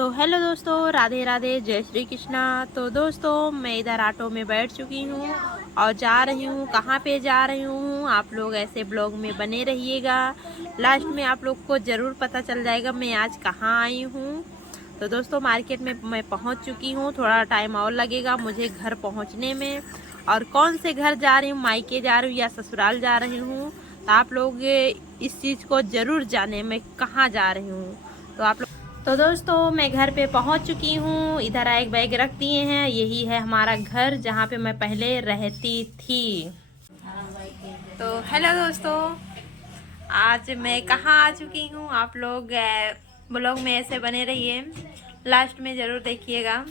तो हेलो दोस्तों, राधे राधे, जय श्री कृष्णा। तो दोस्तों, मैं इधर ऑटो में बैठ चुकी हूँ और जा रही हूँ। कहाँ पे जा रही हूँ, आप लोग ऐसे ब्लॉग में बने रहिएगा। लास्ट में आप लोग को ज़रूर पता चल जाएगा मैं आज कहाँ आई हूँ। तो दोस्तों, मार्केट में मैं पहुँच चुकी हूँ। थोड़ा टाइम और लगेगा मुझे घर पहुँचने में। और कौन से घर जा रही हूँ, मायके जा रही हूँ या ससुराल जा रही हूँ, तो आप लोग इस चीज़ को ज़रूर जाने मैं कहाँ जा रही हूँ। तो आप लोग तो दोस्तों, मैं घर पे पहुंच चुकी हूँ। इधर एक बैग रख दिए हैं। यही है हमारा घर जहाँ पे मैं पहले रहती थी। तो हेलो दोस्तों, आज मैं कहाँ आ चुकी हूँ। आप लोग ब्लॉग में ऐसे बने रहिए, लास्ट में ज़रूर देखिएगा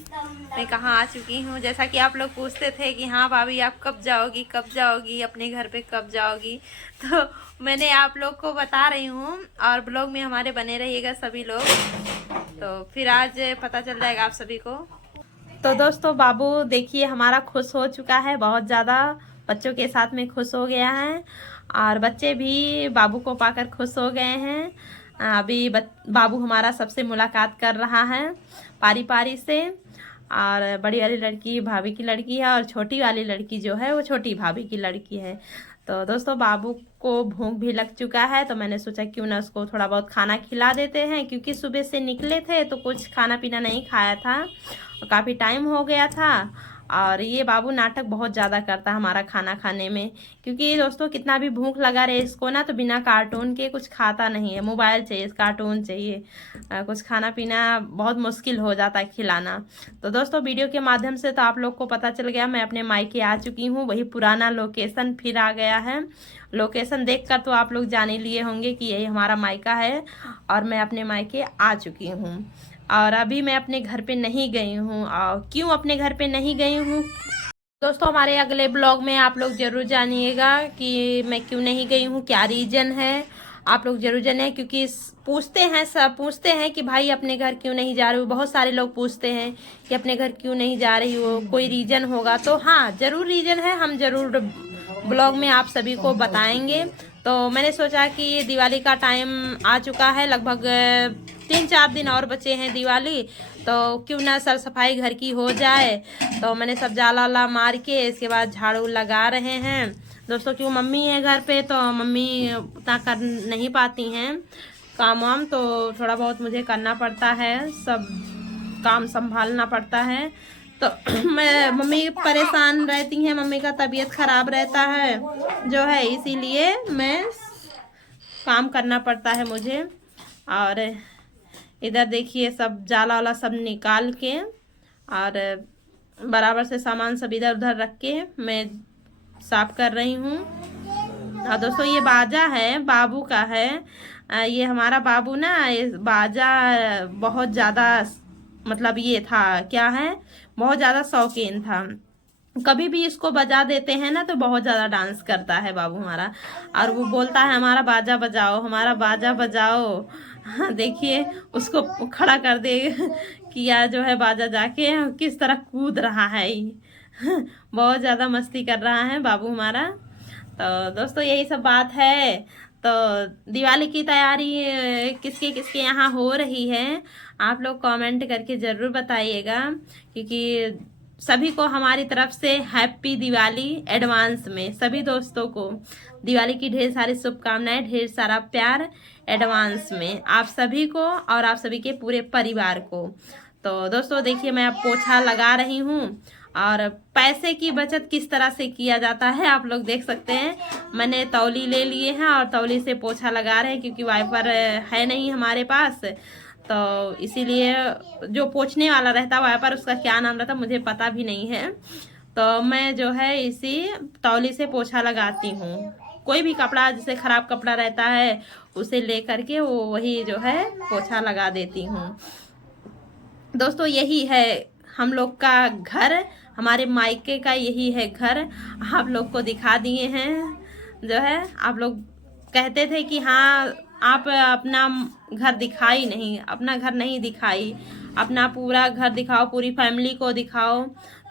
मैं कहाँ आ चुकी हूँ। जैसा कि आप लोग पूछते थे कि हाँ भाभी आप कब जाओगी अपने घर पे, कब जाओगी, तो मैंने आप लोग को बता रही हूँ। और ब्लॉग में हमारे बने रहिएगा सभी लोग, तो फिर आज पता चल जाएगा आप सभी को। तो दोस्तों, बाबू देखिए हमारा खुश हो चुका है, बहुत ज़्यादा बच्चों के साथ में खुश हो गया है। और बच्चे भी बाबू को पाकर खुश हो गए हैं। अभी बाबू हमारा सबसे मुलाकात कर रहा है पारी पारी से। और बड़ी वाली लड़की भाभी की लड़की है और छोटी वाली लड़की जो है वो छोटी भाभी की लड़की है। तो दोस्तों, बाबू को भूख भी लग चुका है, तो मैंने सोचा क्यों ना उसको थोड़ा बहुत खाना खिला देते हैं, क्योंकि सुबह से निकले थे तो कुछ खाना पीना नहीं खाया था, काफ़ी टाइम हो गया था। और ये बाबू नाटक बहुत ज़्यादा करता है हमारा खाना खाने में, क्योंकि दोस्तों कितना भी भूख लगा रहे इसको ना, तो बिना कार्टून के कुछ खाता नहीं है। मोबाइल चाहिए, कार्टून चाहिए, कुछ खाना पीना बहुत मुश्किल हो जाता है खिलाना। तो दोस्तों, वीडियो के माध्यम से तो आप लोग को पता चल गया मैं अपने मायके आ चुकी हूँ। वही पुराना लोकेशन फिर आ गया है। लोकेशन देखकर तो आप लोग जान ही लिए होंगे कि यही हमारा मायका है और मैं अपने मायके आ चुकी हूँ। और अभी मैं अपने घर पे नहीं गई हूँ। और क्यों अपने घर पे नहीं गई हूँ दोस्तों, हमारे अगले ब्लॉग में आप लोग जरूर जानिएगा कि मैं क्यों नहीं गई हूँ, क्या रीजन है। आप लोग जरूर जानिए, क्योंकि पूछते हैं, सब पूछते हैं कि भाई अपने घर क्यों नहीं जा रही हो। बहुत सारे लोग पूछते हैं कि अपने घर क्यों नहीं जा रही हो, कोई रीजन होगा। तो हाँ, जरूर रीजन है, हम जरूर ब्लॉग में आप सभी को बताएंगे। तो मैंने सोचा कि दिवाली का टाइम आ चुका है, लगभग 3-4 दिन और बचे हैं दिवाली, तो क्यों ना साफ सफाई घर की हो जाए। तो मैंने सब जाला वाला मार के इसके बाद झाड़ू लगा रहे हैं दोस्तों। क्यों मम्मी है घर पे, तो मम्मी उतना कर नहीं पाती हैं काम वाम, तो थोड़ा बहुत मुझे करना पड़ता है, सब काम संभालना पड़ता है। तो मैं मम्मी परेशान रहती हैं, मम्मी का तबीयत खराब रहता है जो है, इसीलिए मैं काम करना पड़ता है मुझे। और इधर देखिए सब जाला वाला सब निकाल के और बराबर से सामान सब इधर उधर रख के मैं साफ कर रही हूँ। और दोस्तों, ये बाजा है, बाबू का है। ये हमारा बाबू ना, ये बाजा बहुत ज़्यादा, मतलब ये था क्या है, बहुत ज़्यादा शौकीन था। कभी भी इसको बजा देते हैं ना तो बहुत ज़्यादा डांस करता है बाबू हमारा। और वो बोलता है हमारा बाजा बजाओ, हमारा बाजा बजाओ। हाँ, देखिए उसको खड़ा कर दे किया जो है बाजा जाके, किस तरह कूद रहा है ये। बहुत ज़्यादा मस्ती कर रहा है बाबू हमारा। तो दोस्तों, यही सब बात है। तो दिवाली की तैयारी किसके किसके यहाँ हो रही है, आप लोग कमेंट करके ज़रूर बताइएगा, क्योंकि सभी को हमारी तरफ से हैप्पी दिवाली एडवांस में। सभी दोस्तों को दिवाली की ढेर सारी शुभकामनाएं, ढेर सारा प्यार एडवांस में आप सभी को और आप सभी के पूरे परिवार को। तो दोस्तों देखिए, मैं अब पोछा लगा रही हूँ। और पैसे की बचत किस तरह से किया जाता है आप लोग देख सकते हैं। मैंने तौली ले लिए हैं और तौली से पोछा लगा रहे हैं, क्योंकि वाइपर है नहीं हमारे पास। तो इसीलिए जो पोंछने वाला रहता है वाइपर, उसका क्या नाम रहता मुझे पता भी नहीं है। तो मैं जो है इसी तौली से पोछा लगाती हूँ। कोई भी कपड़ा जैसे खराब कपड़ा रहता है उसे ले करके वो वही जो है पोछा लगा देती हूँ। दोस्तों, यही है हम लोग का घर, हमारे मायके का यही है घर। आप लोग को दिखा दिए हैं जो है। आप लोग कहते थे कि हाँ आप अपना घर दिखाई नहीं, अपना घर नहीं दिखाई, अपना पूरा घर दिखाओ, पूरी फैमिली को दिखाओ।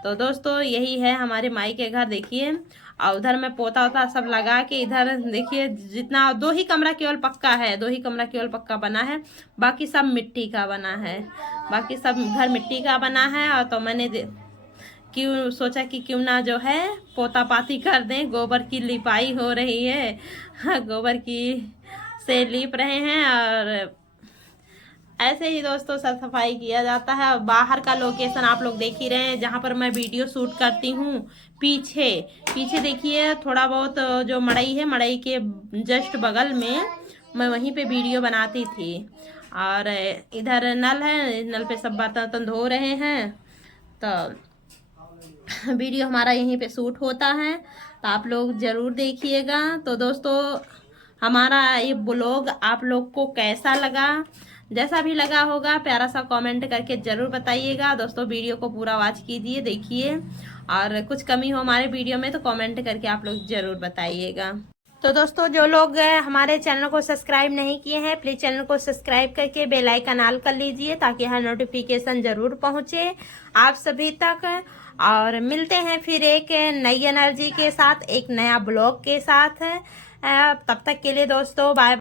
तो दोस्तों, यही है हमारे मायके घर। देखिए, और उधर मैं पोता वोता सब लगा के इधर देखिए जितना 2 ही कमरा केवल पक्का है, 2 ही कमरा केवल पक्का बना है, बाकी सब मिट्टी का बना है, बाकी सब घर मिट्टी का बना है। और तो मैंने क्यों सोचा कि क्यों ना जो है पोता पाती कर दें, गोबर की लिपाई हो रही है गोबर की से लीप रहे हैं। और ऐसे ही दोस्तों साफ सफाई किया जाता है। और बाहर का लोकेशन आप लोग देख ही रहे हैं जहाँ पर मैं वीडियो शूट करती हूँ। पीछे पीछे देखिए थोड़ा बहुत जो मड़ई है, मड़ई के जस्ट बगल में मैं वहीं पे वीडियो बनाती थी। और इधर नल है, नल पे सब बर्तन धो रहे हैं, तो वीडियो हमारा यहीं पे शूट होता है, तो आप लोग ज़रूर देखिएगा। तो दोस्तों हमारा ये ब्लॉग आप लोग को कैसा लगा, जैसा भी लगा होगा प्यारा सा कमेंट करके ज़रूर बताइएगा। दोस्तों वीडियो को पूरा वॉच कीजिए, देखिए, और कुछ कमी हो हमारे वीडियो में तो कमेंट करके आप लोग ज़रूर बताइएगा। तो दोस्तों जो लोग हमारे चैनल को सब्सक्राइब नहीं किए हैं, प्लीज़ चैनल को सब्सक्राइब करके बेल आइकन ऑल कर लीजिए ताकि हर नोटिफिकेशन ज़रूर पहुँचे आप सभी तक। और मिलते हैं फिर एक नई एनर्जी के साथ, एक नया ब्लॉग के साथ। तब तक के लिए दोस्तों बाय।